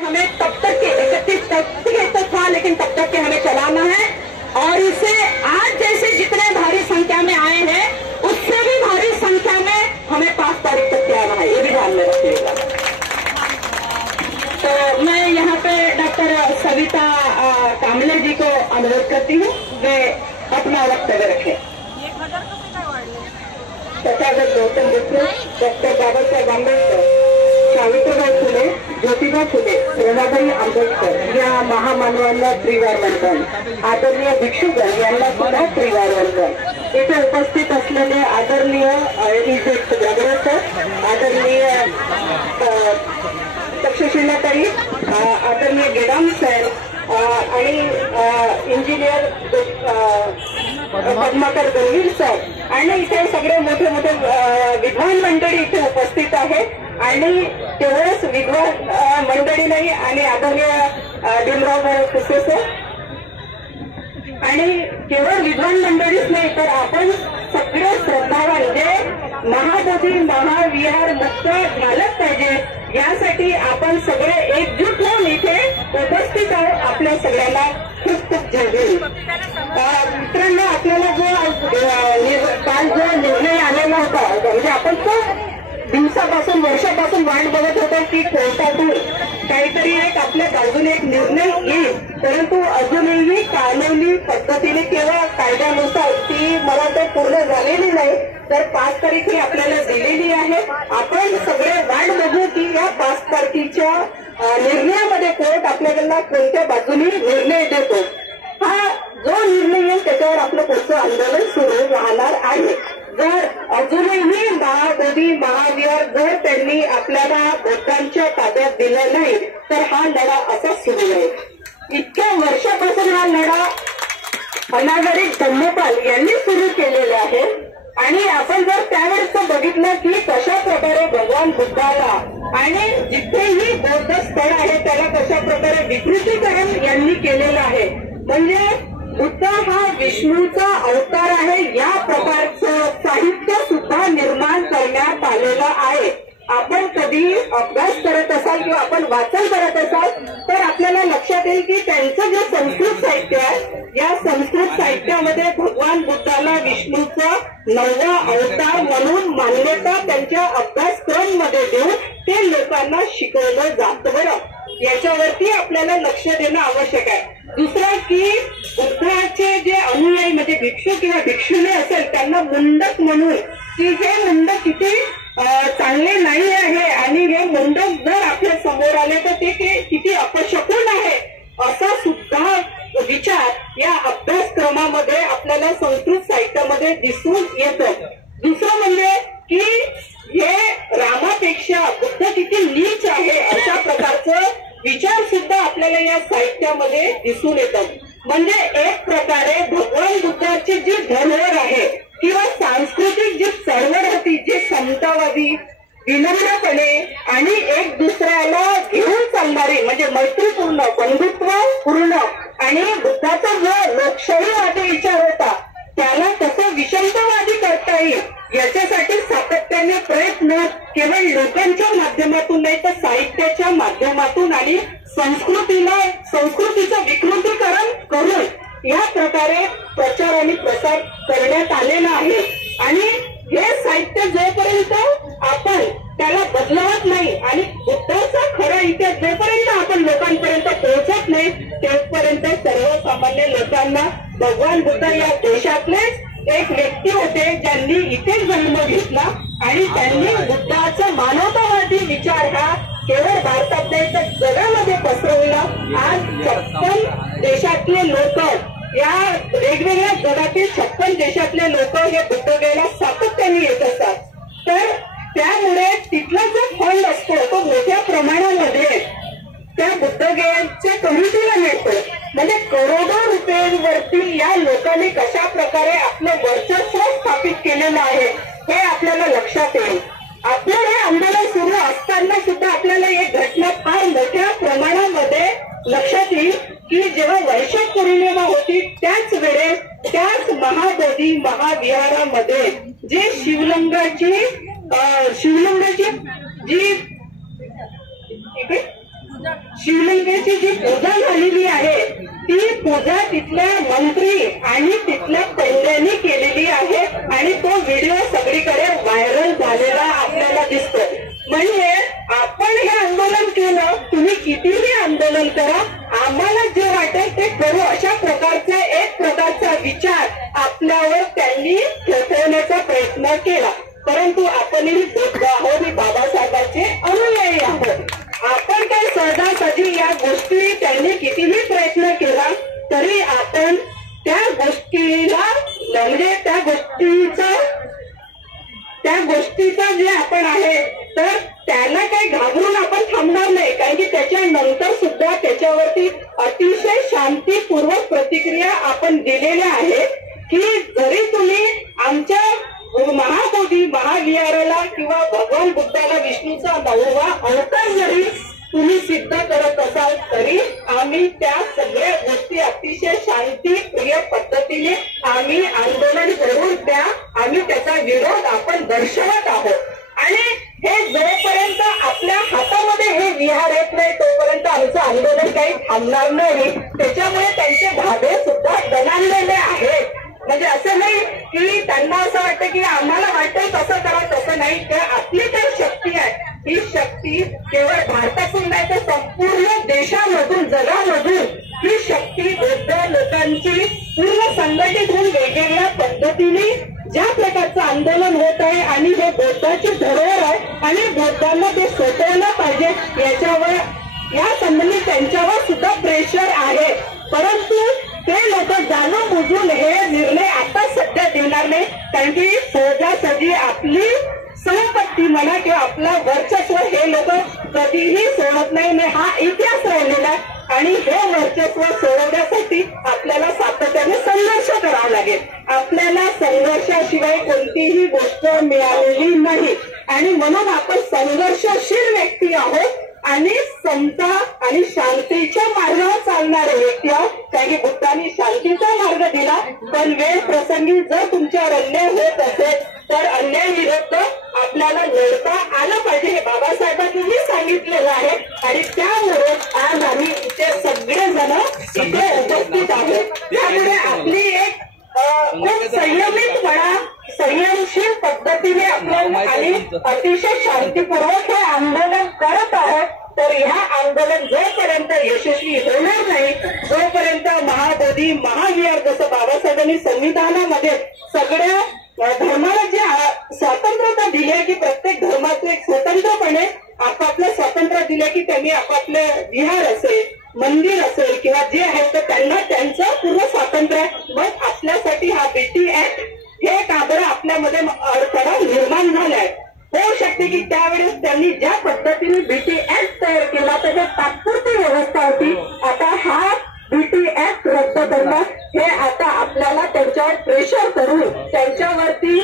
हमें तब तक के 31 तक था, लेकिन तब तक के हमें चलाना है और इसे आज जैसे जितने भारी संख्या में आए हैं उससे भी भारी संख्या में हमें 5 तारीख तक आना है, ये भी ध्यान में रखिएगा। तो मैं यहाँ पे डॉक्टर सविता कामले जी को अनुरोध करती हूँ, वे अपना वक्तव्य रखें। तथागत गौतम बुद्ध, डॉक्टर बाबासाहेब आंबेडकर, सावित्रीबाई फुले, ज्योतिबा फुले, रमाबाई आंबेडकर या महामानवांना त्रिवार वंदन। आदरणीय भिक्षुगण यांना सुद्धा त्रिवार वंदन। इथे उपस्थित असलेले आदरणीय सर, आदरणीय तक्षशिलाताई, आदरणीय गेडाम सर आणि इंजिनियर पद्माकर गंभीर सर आणि इथे सगळे मोठे मोठे विद्वान मंडळी इथे उपस्थित आहेत आणि तेवढंच विद्वान मंडळी नाही आणि आदरणीय भीमराव कुसे सर आणि केवळ विद्वान मंडळीच नाही तर आपण सगळे श्रद्धावान जे महाबोधी महाविहार मुक्त झालंच पाहिजे यासाठी आपण सगळे एकजूट होऊन इथे उपस्थित आहोत। आपल्या सगळ्यांना खूप खूप जय भीम। मित्रांनो, आपल्याला काल जो निर्णय आलेला होता म्हणजे आपण खूप दिवसापासून वर्षापासून वाट बघत होतो की कोर्टातून काहीतरी एक आपल्या बाजूने एक निर्णय येईल, परंतु अजूनही कानूनी पद्धतीने केवळ कायद्यानुसार ती मला तर पूर्ण झालेली नाही, तर 5 तारीख ही आपल्याला दिलेली आहे। आपण सगळे वाट बघू की या 5 तारखेच्या निर्णयामध्ये कोर्ट आपल्याला कोणत्या बाजूने निर्णय देतो। हा जो निर्णय येईल त्याच्यावर आपलं पुढचं आंदोलन सुरू राहणार आहे। जर अजूनही महाबोधी महाविहार जर त्यांनी आपल्याला बुद्धांच्या ताब्यात दिलं नाही तर हा लढा असा सुरू राहील। इतक्या वर्षापासून हा लढा अनागरिक धम्मपाल यांनी सुरू केलेला आहे आणि आपण जर त्यावेळेस बघितलं की कशा प्रकारे भगवान बुद्धाला आणि जिथेही बौद्ध स्थळ आहे त्याला कशा प्रकारे विकृतीकरण यांनी केलेलं आहे। म्हणजे बुद्ध हा विष्णूचा अवतार आहे या प्रकारचं साहित्य सुद्धा निर्माण करण्यात आलेलं आहे। आपण कधी अभ्यास करत असाल किंवा आपण वाचन करत असाल तर आपल्याला लक्षात येईल की त्यांचं जे संस्कृत साहित्य आहे या संस्कृत साहित्यामध्ये भगवान बुद्धाला विष्णूचा 9वा अवतार म्हणून मान्यता त्यांच्या अभ्यासक्रम मध्ये देऊन ते लोकांना शिकवलं जातं। बरं, याच्यावरती आपल्याला लक्ष देणं आवश्यक आहे। दुसरा की बुद्धाचे जे अनुयायी म्हणजे भिक्षू किंवा भिक्षुणी असेल त्यांना मुंडक म्हणून की हे मुंडक किती चांगले नाही आहे आणि हे मुंडक जर आपल्या समोर आले तर ते किती अपशकुन आहे असा सुद्धा विचार या अभ्यासक्रमामध्ये आपल्याला संस्कृत साहित्यामध्ये दिसून येतो। दुसरं म्हणजे की हे रामापेक्षा बुद्ध किती नीच आहे अशा प्रकारचं विचार सुद्धा आपल्याला या साहित्यामध्ये दिसून येतात। म्हणजे एक प्रकारे भगवान बुद्धाची जी धरोहर आहे किंवा सांस्कृतिक जी चळवळ होती जी समतावादी विनम्रपणे आणि एक दुसऱ्याला घेऊन चालणारी म्हणजे मैत्रीपूर्ण बंधुत्वपूर्ण आणि बुद्धाचा जो लोकशाहीवादी विचार होता त्याला कसं विषमतावादी करता येईल याच्यासाठी सातत्याने प्रयत्न केवळ लोकांच्या माध्यमातून नाही तर साहित्याच्या माध्यमातून आणि संस्कृतीचं विकृतीकरण करून या प्रकारे प्रचार आणि प्रसार करण्यात आलेला आहे। आणि हे साहित्य जोपर्यंत आपण त्याला बदलवत नाही आणि बुद्धाचा खरा इतिहास जोपर्यंत आपण लोकांपर्यंत पोहोचत नाही तेव्हापर्यंत सर्वसामान्य लोकांना भगवान बुद्ध या देशातलेच एक व्यक्ती होते ज्यांनी इथे जन्म घेतला आणि त्यांनी बुद्धाचा मानवतावादी विचार हा केवळ भारतात नाही तर जगामध्ये पसरवला। आज 56 देशातले लोक या वेगवेगळ्या जगातील 56 देशातले लोक हे बुद्धगयेला सातत्याने येत असतात, तर त्यामुळे तिथला जो फंड असतो तो मोठ्या प्रमाणामध्ये त्या बुद्धगयेच्या कमिटीला मिळतो। म्हणजे करोडो रुपयांवरती या लोकांनी कशा प्रकारे आपलं वर्चस्व स्थापित केलेलं आहे हे आपल्याला लक्षात येईल। आपलं हे आंदोलन सुरू असताना सुद्धा आपल्याला एक घटना फार मोठ्या प्रमाणामध्ये लक्षात येईल की जेव्हा वैशाख पौर्णिमा होती त्याच वेळेस त्याच महाबोधी महाविहारामध्ये जे शिवलिंगाची जी शिवलिंगाची जी पूजा झालेली आहे ती पूजा तिथल्या मंत्री आणि तिथल्या पंड्यांनी केलेली आहे आणि तो व्हिडिओ सगळीकडे व्हायरल झालेला आपल्याला दिसतो। म्हणजे आपण हे आंदोलन केलं, तुम्ही कितीही आंदोलन करा, आम्हाला जे वाटेल ते करू, अशा प्रकारचा एक प्रकारचा विचार आपल्यावर त्यांनी ठेवण्याचा प्रयत्न केला। परंतु आपणही बुद्ध आहोत, बाबासाहेबांचे अनुयायी आहोत। आपण काय सहजासहजी या गोष्टी त्यांनी कितीही प्रयत्न केला तरी आपण त्या गोष्टीला म्हणजे त्या गोष्टीचा जे आपण आहे तर त्याला काही घाबरून आपण थांबणार नाही, कारण की त्याच्यानंतर सुद्धा त्याच्यावरती अतिशय शांतीपूर्वक प्रतिक्रिया आपण दिलेल्या आहे की जरी तुम्ही आमच्या महाबोधी महाविहाराला किंवा भगवान बुद्धाला विष्णूचा 9वा अवतार जरी तुम्ही सिद्ध करत असाल तरी आम्ही त्या सगळ्या गोष्टी अतिशय शांतीप्रिय पद्धतीने आम्ही आंदोलन करून आम्ही त्याचा विरोध आपण दर्शवत आहोत। आणि हे जोपर्यंत आपल्या हातामध्ये हे विहार येत नाही तोपर्यंत आमचं आंदोलन काही थांबणार नाही। त्याच्यामुळे त्यांचे धाबे सुद्धा दणाणलेले आहेत। म्हणजे असं नाही की त्यांना असं वाटतं की आम्हाला वाटतं तसं करा, तसं नाही। आपली काही शक्ती आहे ही शक्ती केवळ भारतातून नाही तर संपूर्ण देशामधून जगामधून ही शक्ती बौद्ध लोकांची पूर्ण संघटित होऊन वेगवेगळ्या पद्धतीने ज्या प्रकारचं आंदोलन होत आहे आणि हे बौद्धाची धरोहर आहे आणि बौद्धांना ते सोडवलं पाहिजे याच्यावर या संबंधी त्यांच्यावर सुद्धा प्रेशर आहे। परंतु ते लोक जाणून बुजून हे निर्णय आता सध्या देणार नाही, कारण की सहजासहजी आपली संपत्ती म्हणा किंवा आपला वर्चस्व हे लोक कधीही सोडत नाही। हा इतिहास राहिलेला आहे आणि हे वर्चस्व सोडवण्यासाठी आपल्याला सातत्याने संघर्ष करावा लागेल। आपल्याला संघर्षाशिवाय कोणतीही गोष्ट मिळालेली नाही आणि म्हणून आपण संघर्षशील व्यक्ती आहोत आणि समता आणि शांतीच्या मार्गावर चालणारे व्यक्ती आहोत, कारण की बुद्धांनी शांतीचा मार्ग दिला। पण वेळ प्रसंगी जर तुमच्यावर अन्याय होत असेल तर अन्याय विरुद्ध आपल्याला लढता आलं पाहिजे, हे बाबासाहेबांनी सांगितलेलं आहे। आणि त्यामुळे आज आम्ही इथे सगळेजण इथे उपस्थित आहोत। त्यामुळे आपली एक खूप संयमितपणा संयमशील पद्धतीने आपण आणि अतिशय शांतीपूर्वक हे आंदोलन करत आहोत। तर ह्या आंदोलन जोपर्यंत यशस्वी होणार नाही जोपर्यंत महाबोधी महाविहार जसं बाबासाहेबांनी संविधानामध्ये सगळ्या धर्माला जे स्वातंत्र्यता दिली आहे की प्रत्येक धर्माचं एक स्वतंत्रपणे आपापलं स्वातंत्र्य दिले की त्यांनी आपापले विहार असेल मंदिर असेल किंवा जे आहे तर त्यांना त्यांचं पूर्ण स्वातंत्र्य आहे। मग आपल्यासाठी हा बीटी ऍक्ट हे काबरा आपल्यामध्ये अडथळा निर्माण झालाय। होऊ शकते की त्यावेळेस त्यांनी ज्या पद्धतीने बीटी ऍक्ट तयार केला त्याची तात्पुरती व्यवस्था होती, आता हा बीटी ऍक्ट रद्द करणं हे आता आपल्याला त्यांच्यावर प्रेशर करून त्यांच्यावरती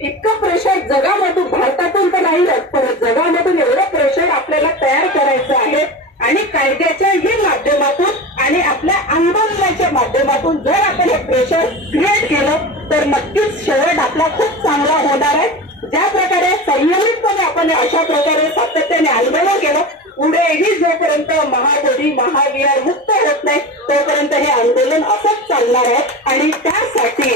इतकं प्रेशर जगामधून भारतातून तर नाही परत जगामधून एवढं प्रेशर आपल्याला तयार करायचं आहे आणि कायद्याच्याही माध्यमातून आणि आपल्या आंदोलनाच्या माध्यमातून जर आपण हे प्रेशर क्रिएट केलं तर नक्कीच शेवट आपला खूप चांगला होणार आहे। ज्या प्रकारे संयमितपणे आपण अशा प्रकारे सातत्याने आंदोलन केलं पुढेही जोपर्यंत महाबोधी महाविहार मुक्त होत नाही तोपर्यंत हे आंदोलन असंच चालणार आहे। आणि त्यासाठी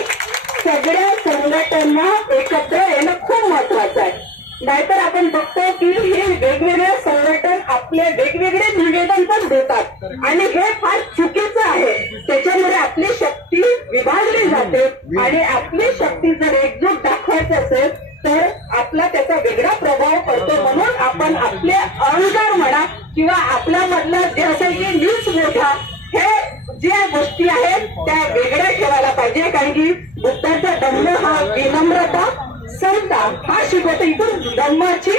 सगळ्या संघटना एकत्र येणं खूप महत्वाचं आहे। नाहीतर आपण बघतो की हे वेगवेगळे संघटन आपले वेगवेगळे निवेदन पण देतात आणि हे फार चुकीचं आहे। त्याच्यामुळे आपली शक्ती विभागली जाते आणि आपली शक्ती जर एकजूट दाखवायची असेल तर आपला त्याचा वेगळा प्रभाव पडतो। म्हणून आपण आपले अहंकार म्हणा किंवा आपल्यामधला जे असेल की मीच मोठा हे ज्या गोष्टी आहेत त्या वेगळ्या ठेवायला पाहिजे, कारण की बुद्धाचा धम्म हा विनम्रता समता हा शिकवतो। इथून धर्माची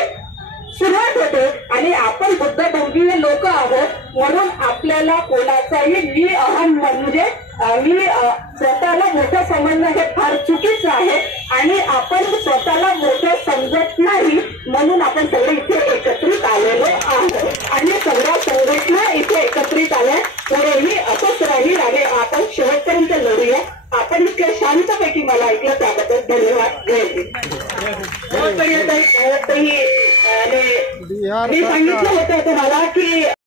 सुरुवात होते आणि आपण बुद्ध धर्मीय लोक आहोत म्हणून आपल्याला कोणाचाही मी अहम म्हणजे मी स्वतःला मोठं समजणं हे फार चुकीचं आहे आणि आपण स्वतःला मोठं समजत नाही म्हणून आपण सगळे इथे एकत्रित आलेलो आहोत आणि सगळ्या